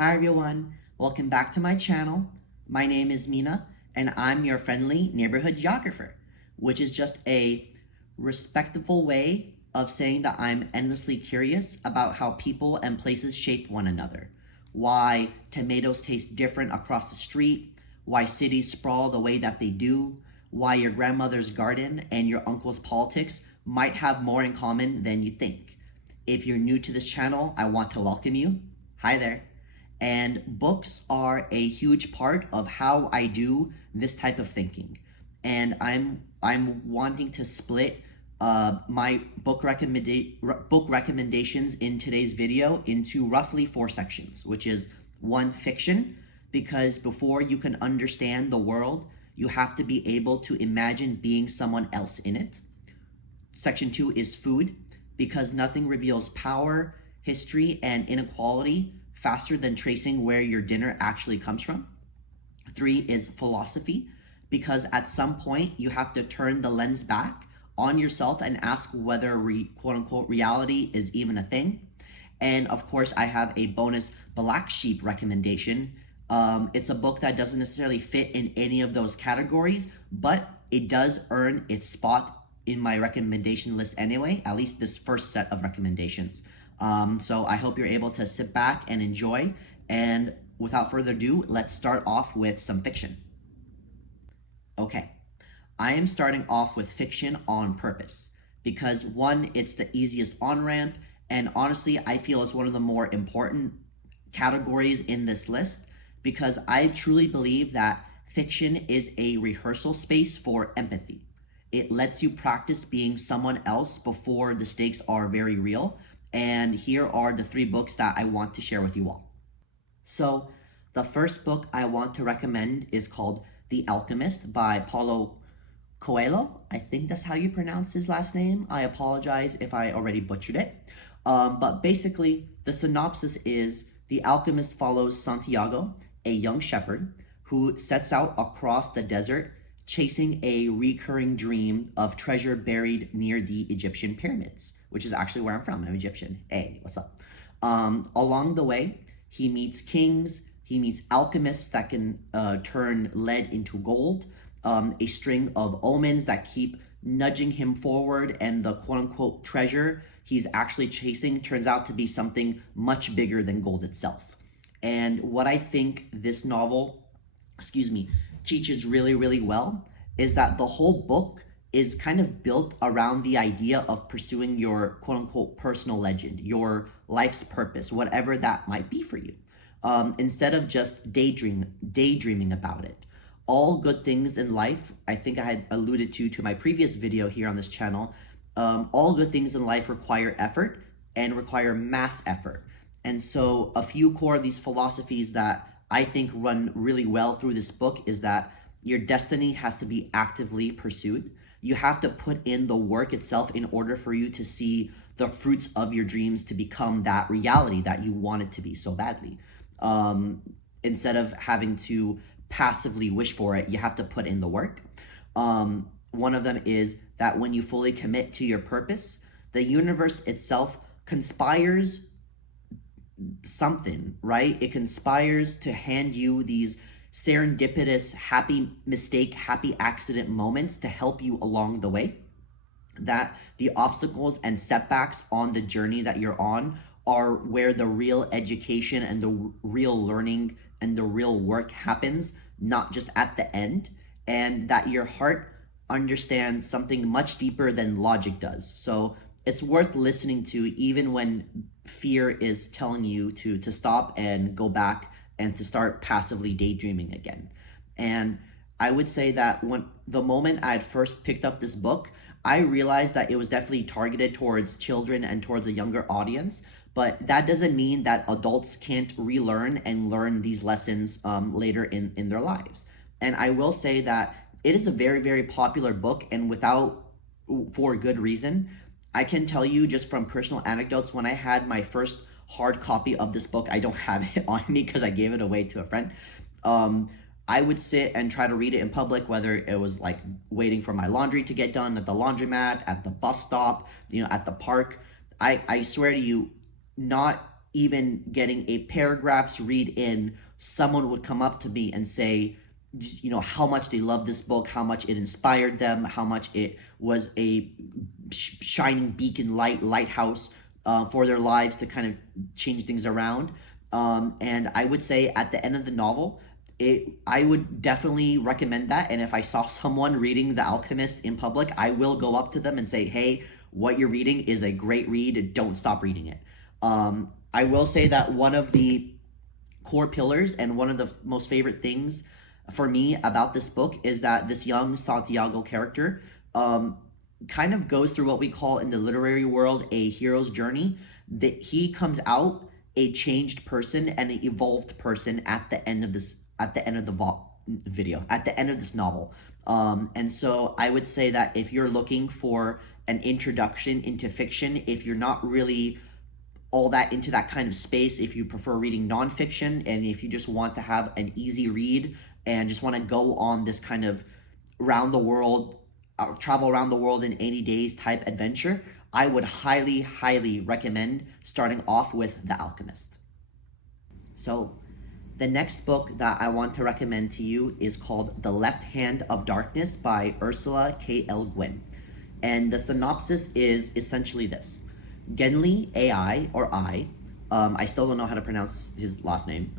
Hi everyone, welcome back to my channel. My name is Mina and I'm your friendly neighborhood geographer, which is just a respectful way of saying that I'm endlessly curious about how people and places shape one another. Why tomatoes taste different across the street, why cities sprawl the way that they do, why your grandmother's garden and your uncle's politics might have more in common than you think. If you're new to this channel, I want to welcome you. Hi there. And books are a huge part of how I do this type of thinking. And I'm wanting to split my book recommendations in today's video into roughly 4 sections, which is 1, fiction, because before you can understand the world, you have to be able to imagine being someone else in it. Section 2 is food, because nothing reveals power, history, and inequality faster than tracing where your dinner actually comes from. 3 is philosophy, because at some point you have to turn the lens back on yourself and ask whether quote unquote reality is even a thing. And of course, I have a bonus Black Sheep recommendation. It's a book that doesn't necessarily fit in any of those categories, but it does earn its spot in my recommendation list anyway, at least this first set of recommendations. So I hope you're able to sit back and enjoy. And without further ado, let's start off with some fiction. Okay, I am starting off with fiction on purpose because 1, it's the easiest on-ramp, and honestly, I feel it's one of the more important categories in this list because I truly believe that fiction is a rehearsal space for empathy. It lets you practice being someone else before the stakes are very real. And here are the 3 books that I want to share with you all. So the first book I want to recommend is called The Alchemist by Paulo Coelho. I think that's how you pronounce his last name. I apologize if I already butchered it. But basically, the synopsis is The Alchemist follows Santiago, a young shepherd, who sets out across the desert chasing a recurring dream of treasure buried near the Egyptian pyramids, which is actually where I'm from. I'm Egyptian. Hey, what's up? Along the way, he meets kings, he meets alchemists that can turn lead into gold, a string of omens that keep nudging him forward, and the quote-unquote treasure he's actually chasing turns out to be something much bigger than gold itself. And what I think this novel, teaches really, really well is that the whole book is kind of built around the idea of pursuing your quote-unquote personal legend, your life's purpose, whatever that might be for you, instead of just daydreaming about it. All good things in life, I think I had alluded to my previous video here on this channel, all good things in life require effort and require mass effort. And so a few core of these philosophies that I think run really well through this book is that your destiny has to be actively pursued. You have to put in the work itself in order for you to see the fruits of your dreams to become that reality that you want it to be so badly. Instead of having to passively wish for it, you have to put in the work. One of them is that when you fully commit to your purpose, the universe itself conspires something, right? It conspires to hand you these serendipitous, happy mistake, happy accident moments to help you along the way. That the obstacles and setbacks on the journey that you're on are where the real education and the real learning and the real work happens, not just at the end. And that your heart understands something much deeper than logic does. So it's worth listening to even when fear is telling you to stop and go back and to start passively daydreaming again. And I would say that when the moment I had first picked up this book, I realized that it was definitely targeted towards children and towards a younger audience, but that doesn't mean that adults can't relearn and learn these lessons later in their lives. And I will say that it is a very, very popular book, and for good reason. I can tell you just from personal anecdotes, when I had my first hard copy of this book, I don't have it on me because I gave it away to a friend. I would sit and try to read it in public, whether it was like waiting for my laundry to get done at the laundromat, at the bus stop, at the park. I swear to you, not even getting a paragraph's read in, someone would come up to me and say, how much they love this book, how much it inspired them, how much it was a shining beacon lighthouse for their lives to kind of change things around. And I would say at the end of the novel, I would definitely recommend that. And if I saw someone reading The Alchemist in public, I will go up to them and say, hey, what you're reading is a great read. Don't stop reading it. I will say that one of the core pillars and one of the most favorite things for me about this book is that this young Santiago character kind of goes through what we call in the literary world a hero's journey. That he comes out a changed person and an evolved person at the end of this at the end of this novel. And so I would say that if you're looking for an introduction into fiction, if you're not really all that into that kind of space, if you prefer reading nonfiction, and if you just want to have an easy read and just want to go on this kind of travel around the world in 80 days type adventure, I would highly, highly recommend starting off with The Alchemist. So the next book that I want to recommend to you is called The Left Hand of Darkness by Ursula K. Le Guin. And the synopsis is essentially this. Genli AI, or I still don't know how to pronounce his last name,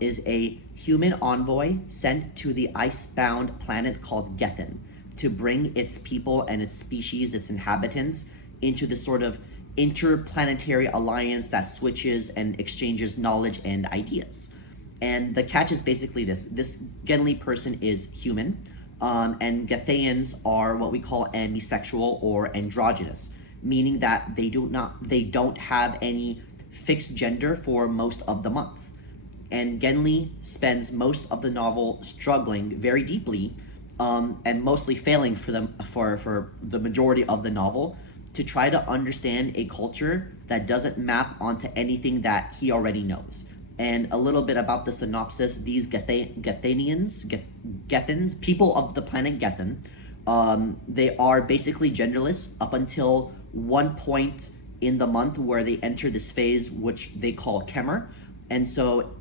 is a human envoy sent to the ice-bound planet called Gethin to bring its people and its species, its inhabitants, into this sort of interplanetary alliance that switches and exchanges knowledge and ideas. And the catch is basically this Genli person is human, and Gethayans are what we call demisexual or androgynous, meaning that they don't have any fixed gender for most of the month. And Genli spends most of the novel struggling very deeply, and mostly failing for the majority of the novel, to try to understand a culture that doesn't map onto anything that he already knows. And a little bit about the synopsis: these Gethanians, people of the planet Gethin, they are basically genderless up until one point in the month where they enter this phase which they call Kemer. And so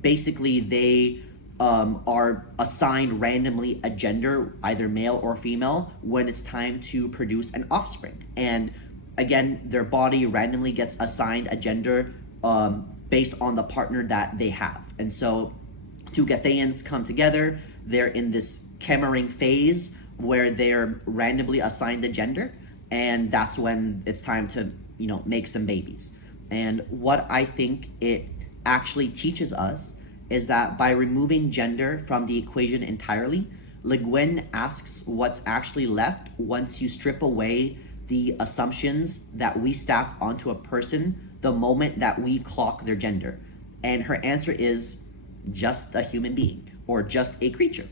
basically they are assigned randomly a gender, either male or female, when it's time to produce an offspring. And again, their body randomly gets assigned a gender based on the partner that they have. And so two Gethayans come together. They're in this Kemering phase where they're randomly assigned a gender, and that's when it's time to make some babies. And what I think it actually teaches us is that by removing gender from the equation entirely, Le Guin asks what's actually left once you strip away the assumptions that we stack onto a person the moment that we clock their gender. And her answer is just a human being, or just a creature.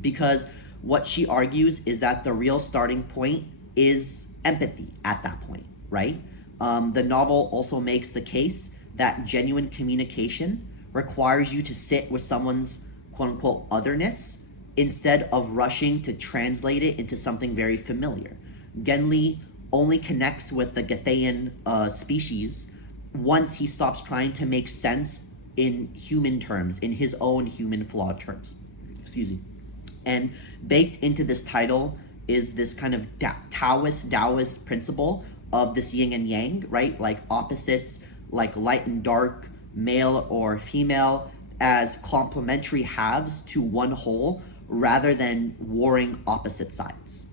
Because what she argues is that the real starting point is empathy at that point, right? The novel also makes the case that genuine communication requires you to sit with someone's quote-unquote otherness instead of rushing to translate it into something very familiar. Genli only connects with the Gethayan species once he stops trying to make sense in human terms, in his own human flawed terms. Excuse me. And baked into this title is this kind of Taoist principle of this yin and yang, right? Like opposites, like light and dark, male or female, as complementary halves to one whole rather than warring opposite sides.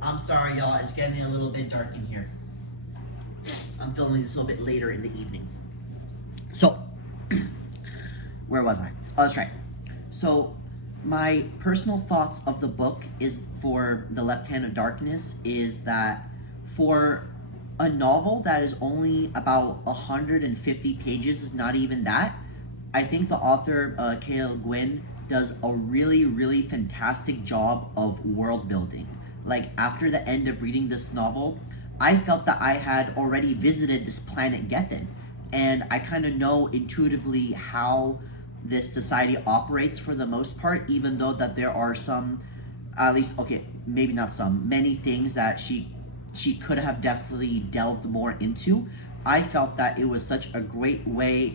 I'm sorry, y'all. It's getting a little bit dark in here. I'm filming this a little bit later in the evening. So, where was I? Oh, that's right. So, my personal thoughts of the book is for The Left Hand of Darkness is that for a novel that is only about 150 pages, is not even that, I think the author, K. Le Guin, does a really, really fantastic job of world building. Like, after the end of reading this novel, I felt that I had already visited this planet Gethin, and I kind of know intuitively how this society operates for the most part, even though that there are some, at least, okay, maybe not some, many things that she could have definitely delved more into. I felt that it was such a great way.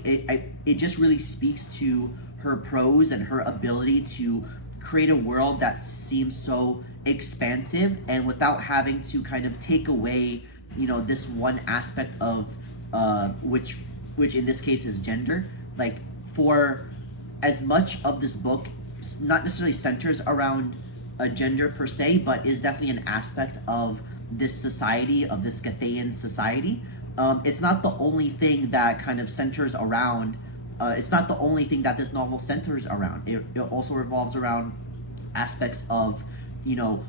It just really speaks to her prose and her ability to create a world that seems so expansive, and without having to kind of take away, this one aspect of which in this case is gender. Like, for as much of this book not necessarily centers around a gender per se, but is definitely an aspect of this society, of this Scythian society. It's not the only thing that kind of centers around. It's not the only thing that this novel centers around. It also revolves around aspects of,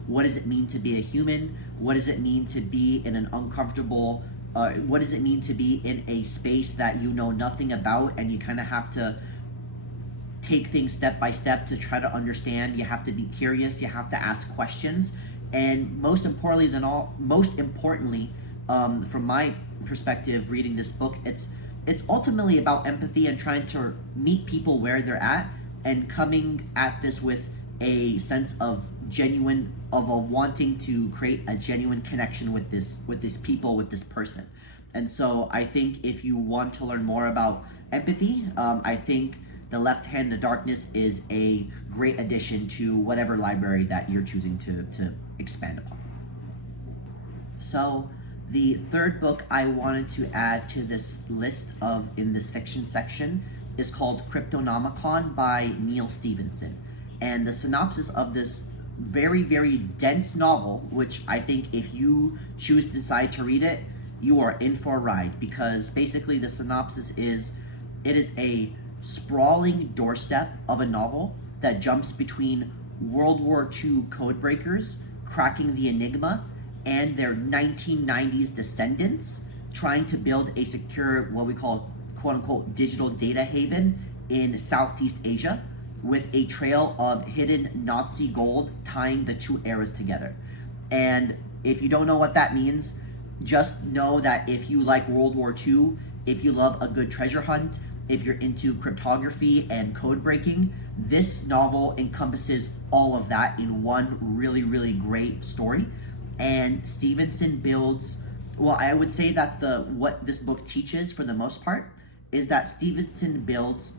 what does it mean to be a human? What does it mean to be in an uncomfortable? What does it mean to be in a space that you know nothing about, and you kind of have to take things step by step to try to understand. You have to be curious. You have to ask questions, and most importantly, from my perspective, reading this book, it's ultimately about empathy and trying to meet people where they're at, and coming at this with a sense of a wanting to create a genuine connection with this people, with this person. And so I think if you want to learn more about empathy, I think The Left Hand in the Darkness is a great addition to whatever library that you're choosing to expand upon. So the third book I wanted to add to this list in this fiction section is called Cryptonomicon by Neal Stephenson. And the synopsis of this very, very dense novel, which I think if you choose to decide to read it, you are in for a ride, because basically the synopsis is, it is a sprawling doorstep of a novel that jumps between World War II codebreakers cracking the Enigma and their 1990s descendants trying to build a secure, what we call quote-unquote digital data haven in Southeast Asia, with a trail of hidden Nazi gold tying the two eras together. And if you don't know what that means, just know that if you like World War II, if you love a good treasure hunt, if you're into cryptography and code breaking, this novel encompasses all of that in one really, really great story. And Stevenson builds, well, I would say that what this book teaches for the most part is that Stevenson builds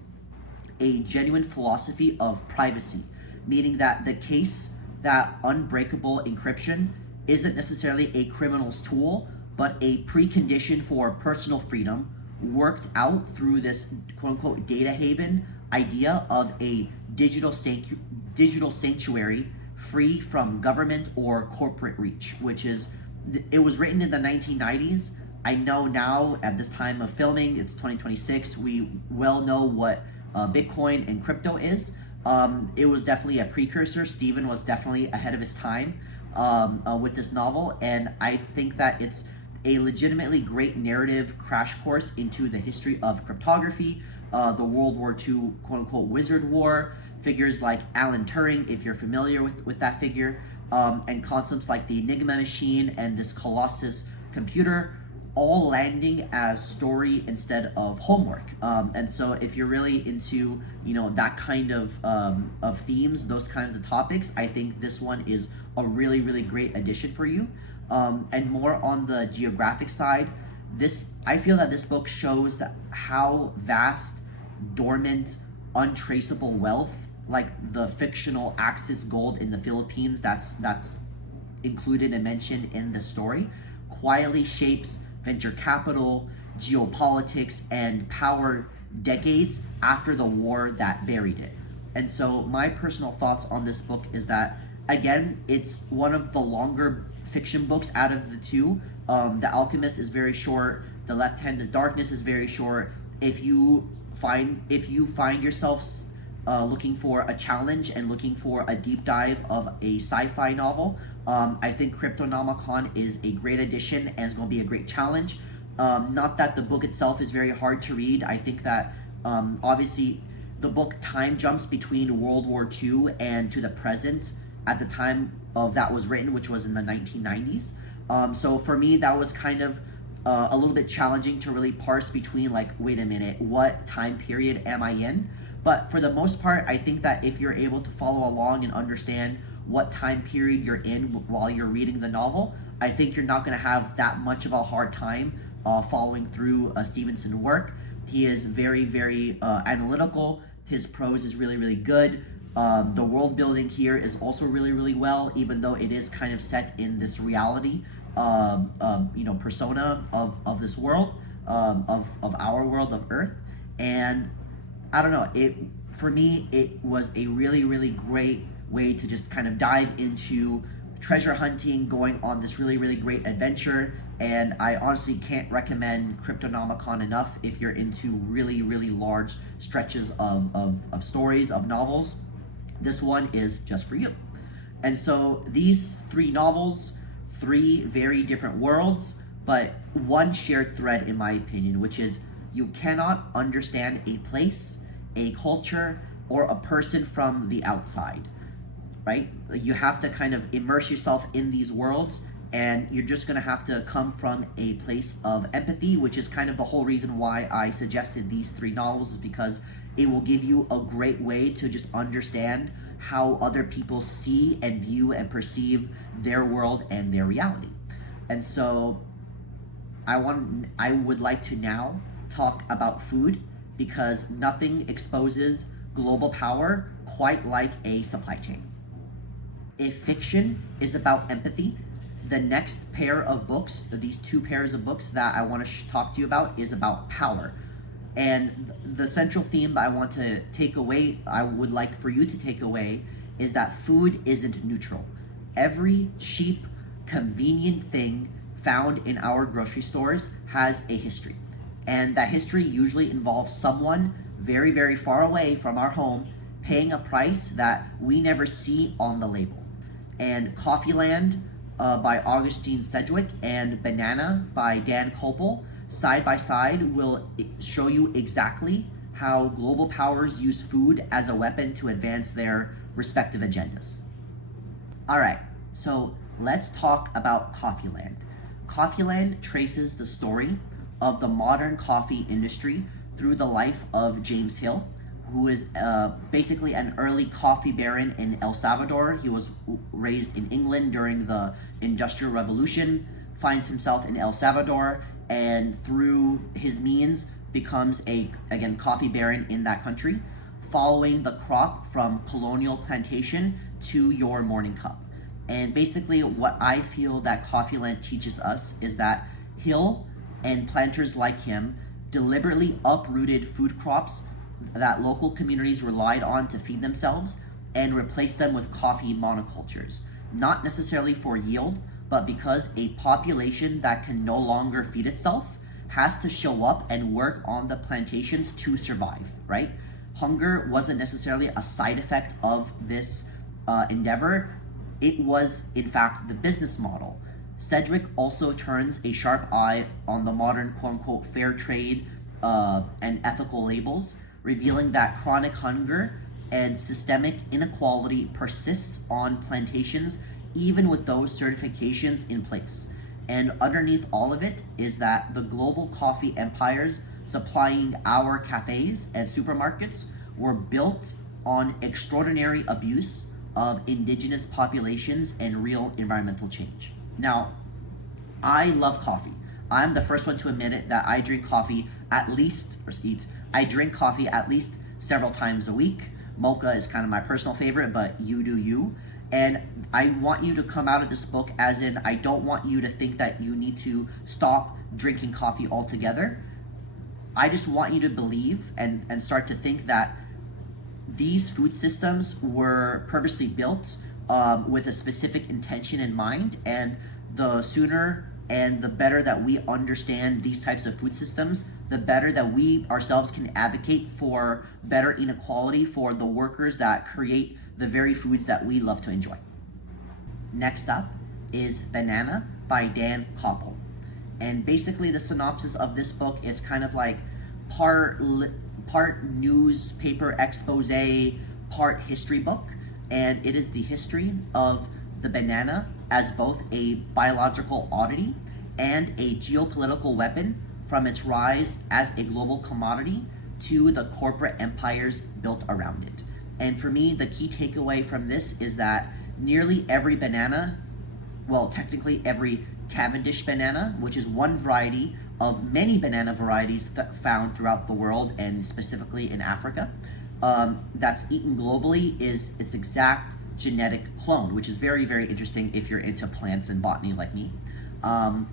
a genuine philosophy of privacy, meaning that the case that unbreakable encryption isn't necessarily a criminal's tool, but a precondition for personal freedom, worked out through this quote-unquote data haven idea of a digital sanctuary free from government or corporate reach, it was written in the 1990s. I know now, at this time of filming, it's 2026, we well know what Bitcoin and crypto is. It was definitely a precursor. Stephen was definitely ahead of his time with this novel, and I think that it's a legitimately great narrative crash course into the history of cryptography, the World War II quote-unquote Wizard War, figures like Alan Turing, if you're familiar with that figure, and concepts like the Enigma machine and this Colossus computer, all landing as story instead of homework. And so if you're really into, that kind of themes, those kinds of topics, I think this one is a really, really great addition for you. And more on the geographic side, I feel that this book shows how vast, dormant, untraceable wealth, like the fictional Axis gold in the Philippines, that's included and mentioned in the story, quietly shapes venture capital, geopolitics, and power decades after the war that buried it. And so my personal thoughts on this book is that, again, it's one of the longer fiction books out of the two. The Alchemist is very short. The Left Hand in the Darkness is very short. If you find yourselves looking for a challenge and looking for a deep dive of a sci-fi novel, I think Cryptonomicon is a great addition and it's going to be a great challenge. Not that the book itself is very hard to read. I think that obviously the book time jumps between World War II and to the present at the time of that was written, which was in the 1990s. So for me, that was kind of a little bit challenging to really parse between, like, wait a minute, what time period am I in? But for the most part, I think that if you're able to follow along and understand what time period you're in while you're reading the novel, I think you're not going to have that much of a hard time following through Stevenson's work. He is very, very analytical. His prose is really, really good. The world building here is also really, really well, even though it is kind of set in this reality, persona of this world, of our world of Earth. And I don't know, for me, it was a really, really great way to just kind of dive into treasure hunting, going on this really, really great adventure. And I honestly can't recommend Cryptonomicon enough if you're into really, really large stretches of stories, of novels. This one is just for you. And so these 3 novels, 3 very different worlds, but one shared thread in my opinion, which is you cannot understand a place, a culture, or a person from the outside, right? You have to kind of immerse yourself in these worlds, and you're just gonna have to come from a place of empathy, which is kind of the whole reason why I suggested these 3 novels, is because it will give you a great way to just understand how other people see and view and perceive their world and their reality. And so I would like to now talk about food, because nothing exposes global power quite like a supply chain. If fiction is about empathy, the next pair of books, these 2 pairs of books that I want to talk to you about, is about power. And the central theme that I would like for you to take away, is that food isn't neutral. Every cheap, convenient thing found in our grocery stores has a history. And that history usually involves someone very, very far away from our home paying a price that we never see on the label. And Coffeeland by Augustine Sedgwick and Banana by Dan Koeppel, side by side, will show you exactly how global powers use food as a weapon to advance their respective agendas. All right, so let's talk about Coffeeland. Coffeeland traces the story of the modern coffee industry through the life of James Hill, who is basically an early coffee baron in El Salvador. He was raised in England during the Industrial Revolution, finds himself in El Salvador, and through his means becomes again coffee baron in that country, following the crop from colonial plantation to your morning cup. And basically what I feel that Coffeeland teaches us is that Hill and planters like him deliberately uprooted food crops that local communities relied on to feed themselves and replaced them with coffee monocultures, not necessarily for yield, but because a population that can no longer feed itself has to show up and work on the plantations to survive, right? Hunger wasn't necessarily a side effect of this endeavor. It was, in fact, the business model. Sedgwick also turns a sharp eye on the modern quote-unquote fair trade and ethical labels, revealing that chronic hunger and systemic inequality persists on plantations even with those certifications in place. And underneath all of it is that the global coffee empires supplying our cafes and supermarkets were built on extraordinary abuse of indigenous populations and real environmental change. Now, I love coffee. I'm the first one to admit it, that I drink coffee at least several times a week. Mocha is kind of my personal favorite, but you do you. And I want you to come out of this book as in, I don't want you to think that you need to stop drinking coffee altogether. I just want you to believe and start to think that these food systems were purposely built with a specific intention in mind, and the sooner and the better that we understand these types of food systems, the better that we ourselves can advocate for better inequality for the workers that create the very foods that we love to enjoy. Next up is Banana by Dan Koeppel. And basically the synopsis of this book is kind of like part newspaper expose, part history book. And it is the history of the banana as both a biological oddity and a geopolitical weapon, from its rise as a global commodity to the corporate empires built around it. And for me, the key takeaway from this is that nearly every banana, well, technically every Cavendish banana, which is one variety of many banana varieties found throughout the world and specifically in Africa, that's eaten globally is its exact genetic clone, which is very, very interesting if you're into plants and botany like me.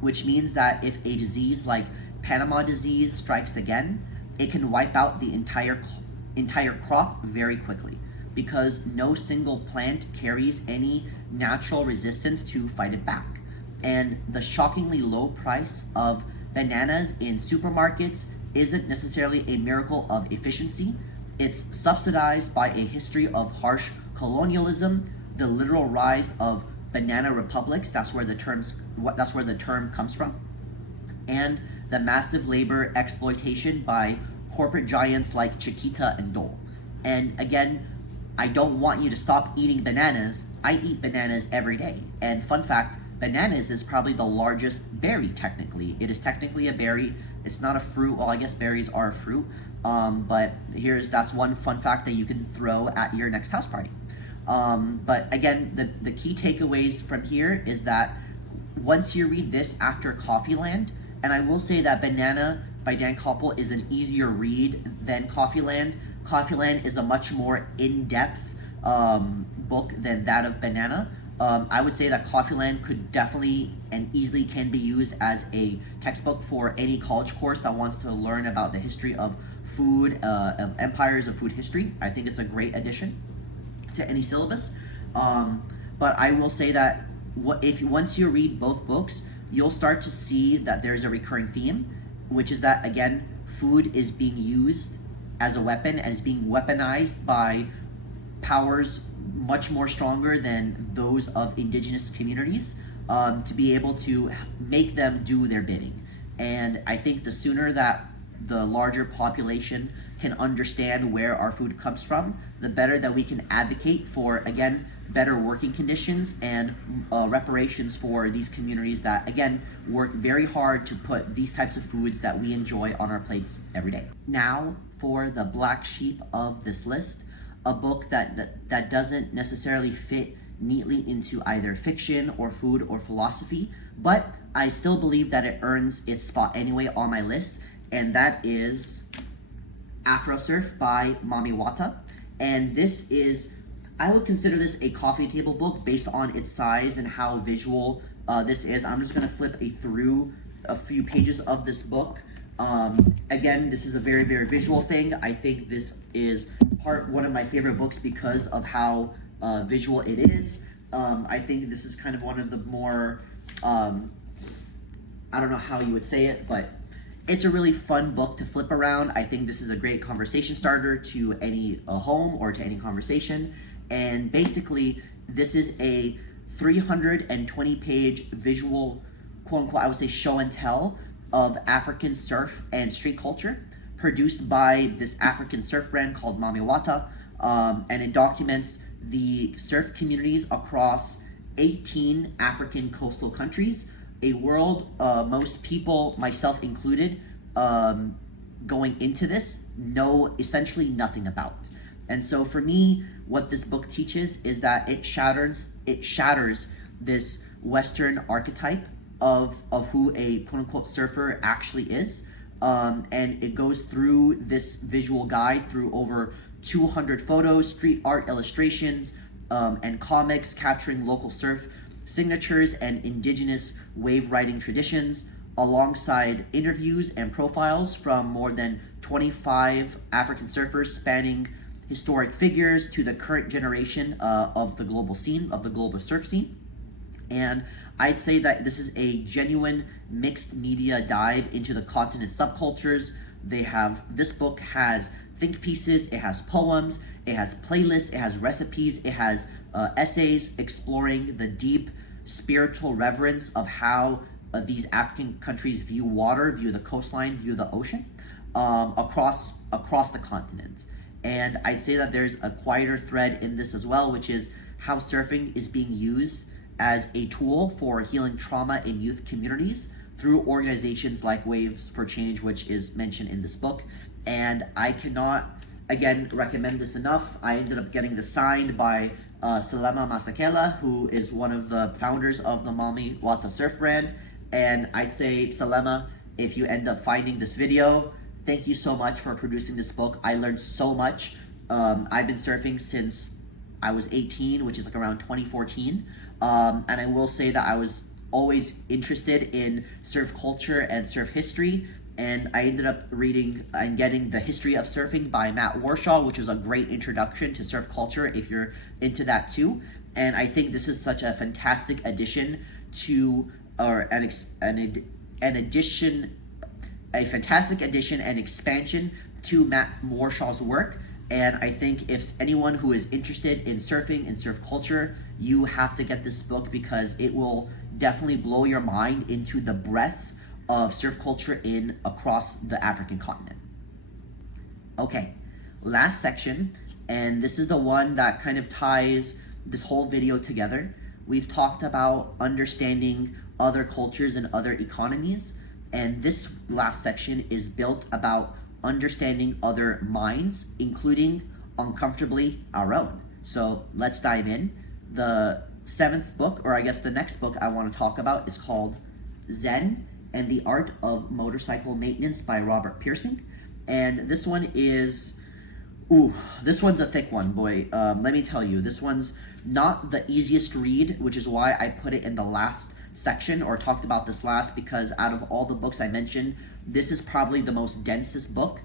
Which means that if a disease like Panama disease strikes again, it can wipe out the entire crop very quickly, because no single plant carries any natural resistance to fight it back. And the shockingly low price of bananas in supermarkets isn't necessarily a miracle of efficiency. It's subsidized by a history of harsh colonialism, the literal rise of banana republics, that's where the term comes from, and the massive labor exploitation by corporate giants like Chiquita and Dole. And again, I don't want you to stop eating bananas. I eat bananas every day. And fun fact, bananas is probably the largest berry technically. It is technically a berry. It's not a fruit. Well, I guess berries are a fruit. But that's one fun fact that you can throw at your next house party. But again, the key takeaways from here is that once you read this after Coffeeland, and I will say that Banana by Dan Koppel is an easier read than Coffeeland. Coffeeland is a much more in-depth book than that of Banana. I would say that Coffeeland could definitely and easily can be used as a textbook for any college course that wants to learn about the history of food, of empires of food history. I think it's a great addition to any syllabus. But I will say that once you read both books, you'll start to see that there's a recurring theme, which is that, again, food is being used as a weapon and is being weaponized by powers much more stronger than those of indigenous communities, to be able to make them do their bidding. And I think the sooner that the larger population can understand where our food comes from, the better that we can advocate for, again, better working conditions and reparations for these communities that, again, work very hard to put these types of foods that we enjoy on our plates every day. Now, for the black sheep of this list, a book that doesn't necessarily fit neatly into either fiction or food or philosophy, but I still believe that it earns its spot anyway on my list, and that is Afrosurf by Mami Wata. And this is, I would consider this a coffee table book based on its size and how visual this is. I'm just going to flip through a few pages of this book. Again, this is a very, very visual thing. I think this is one of my favorite books because of how visual it is. I think this is kind of one of the more, I don't know how you would say it, but it's a really fun book to flip around. I think this is a great conversation starter to any home or to any conversation. And basically, this is a 320-page visual, quote unquote, I would say show and tell of African surf and street culture, produced by this African surf brand called Mami Wata, and it documents the surf communities across 18 African coastal countries, a world most people, myself included, going into this, know essentially nothing about. And so for me, what this book teaches is that it shatters this Western archetype of who a quote-unquote surfer actually is. And it goes through this visual guide through over 200 photos, street art illustrations, and comics capturing local surf signatures and indigenous wave riding traditions, alongside interviews and profiles from more than 25 African surfers spanning historic figures to the current generation of the global surf scene. And I'd say that this is a genuine mixed media dive into the continent's subcultures. This book has think pieces, it has poems, it has playlists, it has recipes, it has essays exploring the deep spiritual reverence of how these African countries view water, view the coastline, view the ocean, across the continent. And I'd say that there's a quieter thread in this as well, which is how surfing is being used as a tool for healing trauma in youth communities through organizations like Waves for Change, which is mentioned in this book. And I cannot, again, recommend this enough. I ended up getting this signed by Salema Masakela, who is one of the founders of the Mami Wata surf brand. And I'd say, Salema, if you end up finding this video. Thank you so much for producing this book. I learned so much. I've been surfing since I was 18, which is like around 2014. And I will say that I was always interested in surf culture and surf history. And I ended up reading and getting The History of Surfing by Matt Warshaw, which was a great introduction to surf culture if you're into that too. And I think this is such a fantastic addition to, or a fantastic addition and expansion to Matt Warshaw's work. And I think if anyone who is interested in surfing and surf culture, you have to get this book because it will definitely blow your mind into the breadth of surf culture across the African continent. Okay, last section, and this is the one that kind of ties this whole video together. We've talked about understanding other cultures and other economies, and this last section is built about understanding other minds, including uncomfortably our own. So let's dive in. The seventh book, or I guess the next book I want to talk about, is called Zen and the Art of Motorcycle Maintenance by Robert Pirsig. And this one is, this one's a thick one, boy. Let me tell you, this one's not the easiest read, which is why I put it in the last section, or talked about this last, because out of all the books I mentioned, this is probably the most densest book.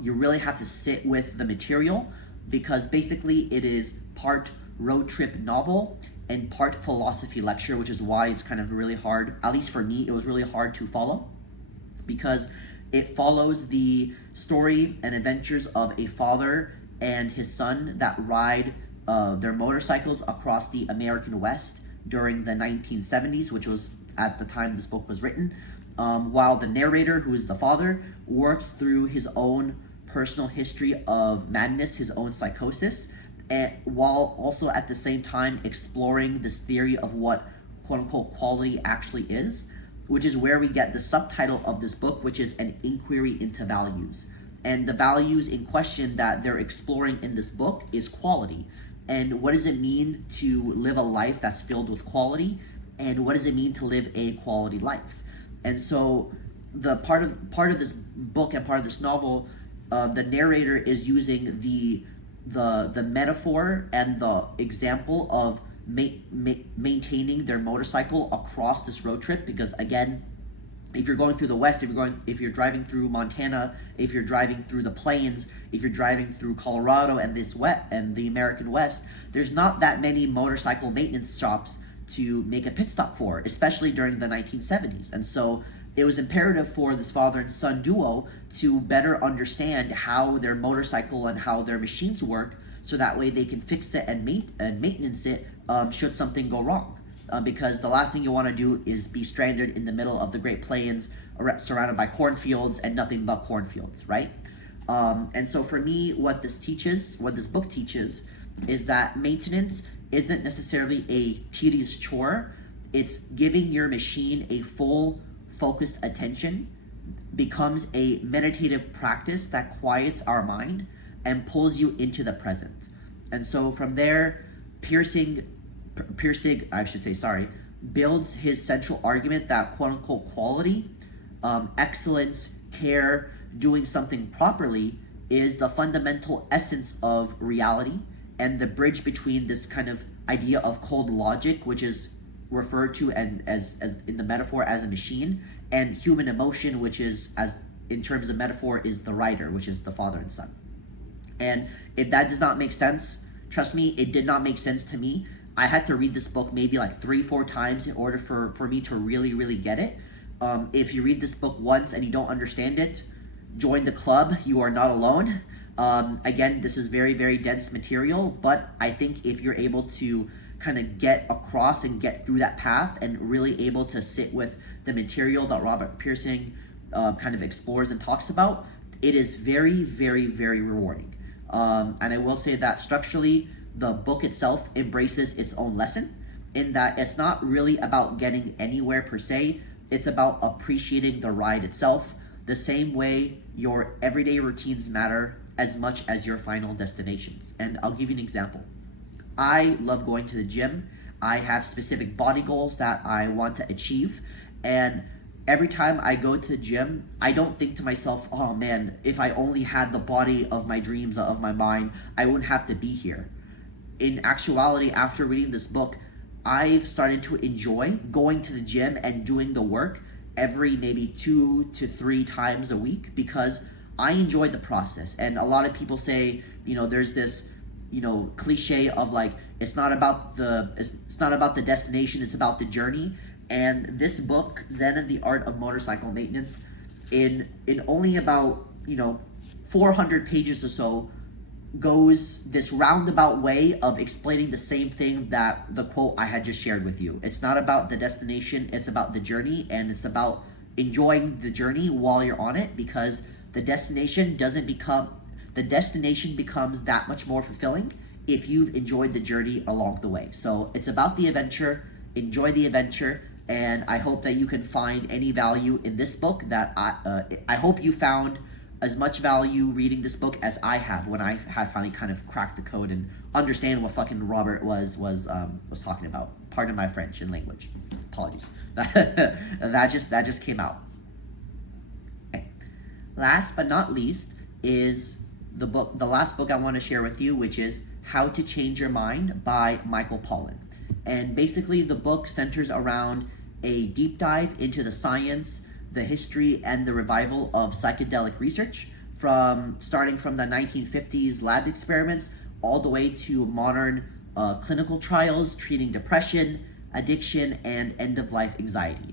You really have to sit with the material, because basically it is part road trip novel and part philosophy lecture, which is why it's kind of really hard, at least for me, it was really hard to follow, because it follows the story and adventures of a father and his son that ride their motorcycles across the American West during the 1970s, which was at the time this book was written, while the narrator, who is the father, works through his own personal history of madness, his own psychosis, and while also at the same time exploring this theory of what quote-unquote quality actually is, which is where we get the subtitle of this book, which is An Inquiry into Values. And the values in question that they're exploring in this book is quality. And what does it mean to live a life that's filled with quality? And what does it mean to live a quality life? And so the part of this book and part of this novel, the narrator is using the metaphor and the example of maintaining their motorcycle across this road trip, because again, if you're going through the West, if you're driving through Montana, if you're driving through the plains, if you're driving through Colorado and the American West, there's not that many motorcycle maintenance shops to make a pit stop for, especially during the 1970s. And so it was imperative for this father and son duo to better understand how their motorcycle and how their machines work, so that way they can fix it and maintenance it should something go wrong. Because the last thing you want to do is be stranded in the middle of the Great Plains, surrounded by cornfields and nothing but cornfields, right? And so for me, what this book teaches, is that maintenance isn't necessarily a tedious chore. It's giving your machine a full, focused attention, becomes a meditative practice that quiets our mind and pulls you into the present. And so from there, Pirsig, builds his central argument that quote-unquote quality, excellence, care, doing something properly is the fundamental essence of reality, and the bridge between this kind of idea of cold logic, which is referred to as in the metaphor as a machine, and human emotion, which is, as in terms of metaphor, is the rider, which is the father and son. And if that does not make sense, trust me, it did not make sense to me. I had to read this book maybe like 3-4 times in order for me to really get it. If you read this book once and you don't understand it, join the club. You are not alone. Again, this is very dense material, but I think if you're able to kind of get across and get through that path and really able to sit with the material that Robert Pirsig kind of explores and talks about, it is very rewarding. And I will say that structurally, the book itself embraces its own lesson, in that it's not really about getting anywhere per se. It's about appreciating the ride itself, the same way your everyday routines matter as much as your final destinations. And I'll give you an example. I love going to the gym. I have specific body goals that I want to achieve, and every time I go to the gym, I don't think to myself, oh man, if I only had the body of my dreams, of my mind, I wouldn't have to be here. In actuality, after reading this book, I've started to enjoy going to the gym and doing the work every maybe 2 to 3 times a week, because I enjoy the process. And a lot of people say, there's this, cliche of like, it's not about the destination, it's about the journey. And this book, Zen and the Art of Motorcycle Maintenance, in only about 400 pages or so, goes this roundabout way of explaining the same thing that the quote I had just shared with you. It's not about the destination, it's about the journey, and it's about enjoying the journey while you're on it, because the destination becomes that much more fulfilling if you've enjoyed the journey along the way. So it's about the adventure. Enjoy the adventure, and I hope that you can find any value in this book. That I hope you found as much value reading this book as I have when I have finally kind of cracked the code and understand what fucking Robert was talking about. Pardon my French and language. Apologies. that just came out. Okay. Last but not least is the last book I want to share with you, which is How to Change Your Mind by Michael Pollan. And basically the book centers around a deep dive into the science, the history, and the revival of psychedelic research, starting from the 1950s lab experiments all the way to modern clinical trials treating depression, addiction, and end-of-life anxiety.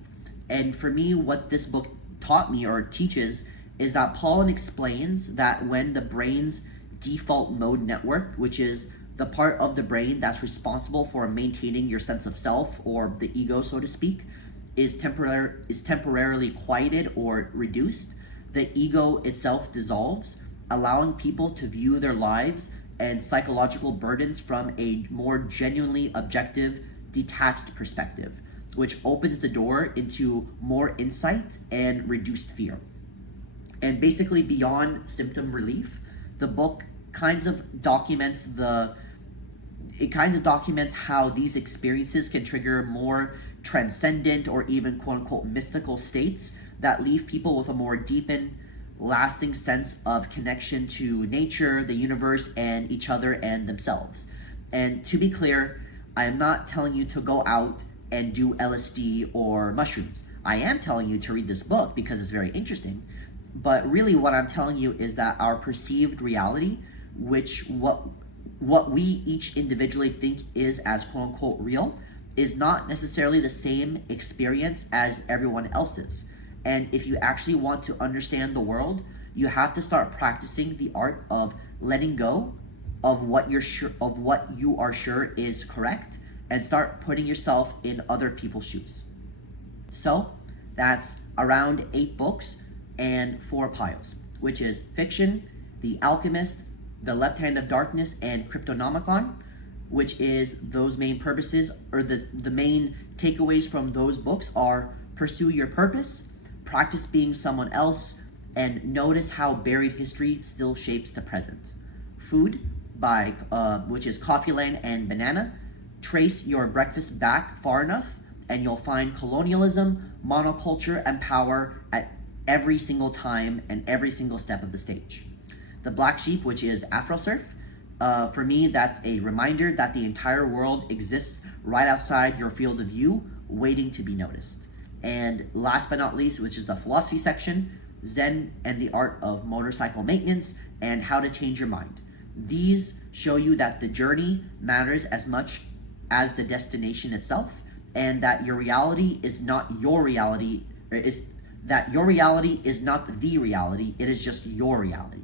And for me, what this book taught me or teaches is that Pollan explains that when the brain's default mode network, which is the part of the brain that's responsible for maintaining your sense of self, or the ego, so to speak, is temporarily quieted or reduced, the ego itself dissolves, allowing people to view their lives and psychological burdens from a more genuinely objective, detached perspective, which opens the door into more insight and reduced fear. And basically, beyond symptom relief, the book kind of documents how these experiences can trigger more transcendent or even quote-unquote mystical states that leave people with a more deepened, lasting sense of connection to nature, the universe, and each other and themselves. And to be clear, I am not telling you to go out and do LSD or mushrooms. I am telling you to read this book because it's very interesting. But really what I'm telling you is that our perceived reality, what we each individually think is as quote-unquote real, is not necessarily the same experience as everyone else's. And if you actually want to understand the world, you have to start practicing the art of letting go of what you are sure is correct, and start putting yourself in other people's shoes. So that's around 8 books and 4 piles, which is Fiction, The Alchemist, The Left Hand of Darkness, and Cryptonomicon, which is those main purposes, or the main takeaways from those books are: pursue your purpose, practice being someone else, and notice how buried history still shapes the present. Food, by which is Coffeeland and Banana. Trace your breakfast back far enough, and you'll find colonialism, monoculture, and power at every single time and every single step of the stage. The Black Sheep, which is Afrosurf. For me, that's a reminder that the entire world exists right outside your field of view, waiting to be noticed. And last but not least, which is the philosophy section, Zen and the Art of Motorcycle Maintenance and How to Change Your Mind. These show you that the journey matters as much as the destination itself, and that your reality is not your reality, that your reality is not the reality, it is just your reality.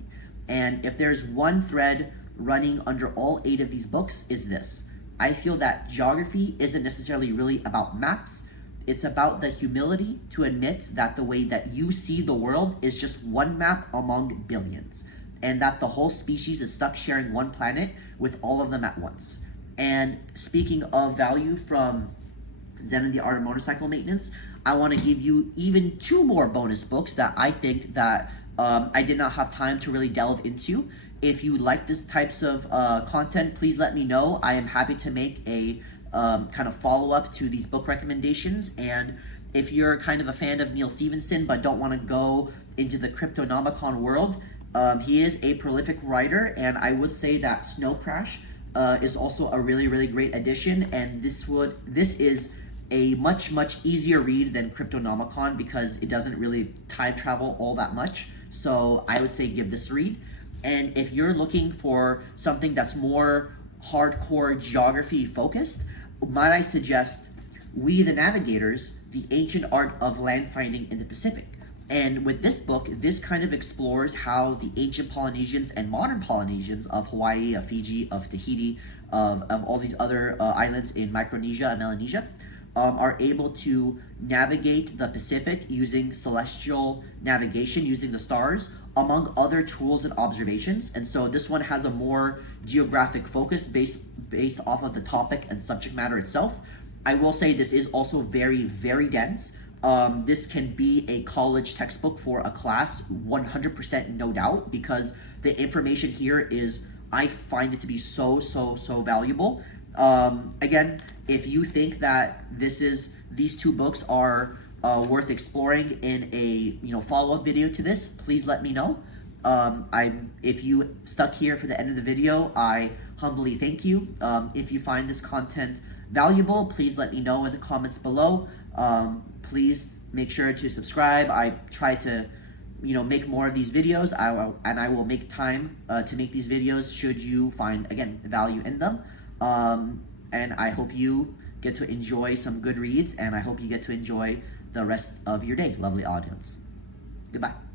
And if there's one thread running under all 8 of these books, is this: I feel that geography isn't necessarily really about maps. It's about the humility to admit that the way that you see the world is just one map among billions, and that the whole species is stuck sharing one planet with all of them at once. And speaking of value from Zen and the Art of Motorcycle Maintenance, I want to give you even 2 more bonus books that I think that I did not have time to really delve into. If you like this types of content, please let me know. I am happy to make a kind of follow-up to these book recommendations. And If you're kind of a fan of Neil Stephenson but don't want to go into the Cryptonomicon world, he is a prolific writer, and I would say that Snow Crash is also a really, really great addition, and this is a much easier read than Cryptonomicon because it doesn't really time travel all that much. So I would say give this a read. And if you're looking for something that's more hardcore geography focused, might I suggest We the Navigators, The Ancient Art of Landfinding in the Pacific. And with this book, this kind of explores how the ancient Polynesians and modern Polynesians of Hawaii, of Fiji, of Tahiti, of all these other islands in Micronesia and Melanesia are able to navigate the Pacific using celestial navigation, using the stars, among other tools and observations. And so this one has a more geographic focus based off of the topic and subject matter itself. I will say this is also very, very dense. This can be a college textbook for a class, 100% no doubt, because the information here is, I find it to be so valuable. Again, if you think that these two books are worth exploring in a follow-up video to this, please let me know. If you stuck here for the end of the video, I humbly thank you. If you find this content valuable, please let me know in the comments below. Please make sure to subscribe. I try to make more of these videos. I will make time to make these videos should you find, again, value in them. And I hope you get to enjoy some good reads, and I hope you get to enjoy the rest of your day, lovely audience. Goodbye.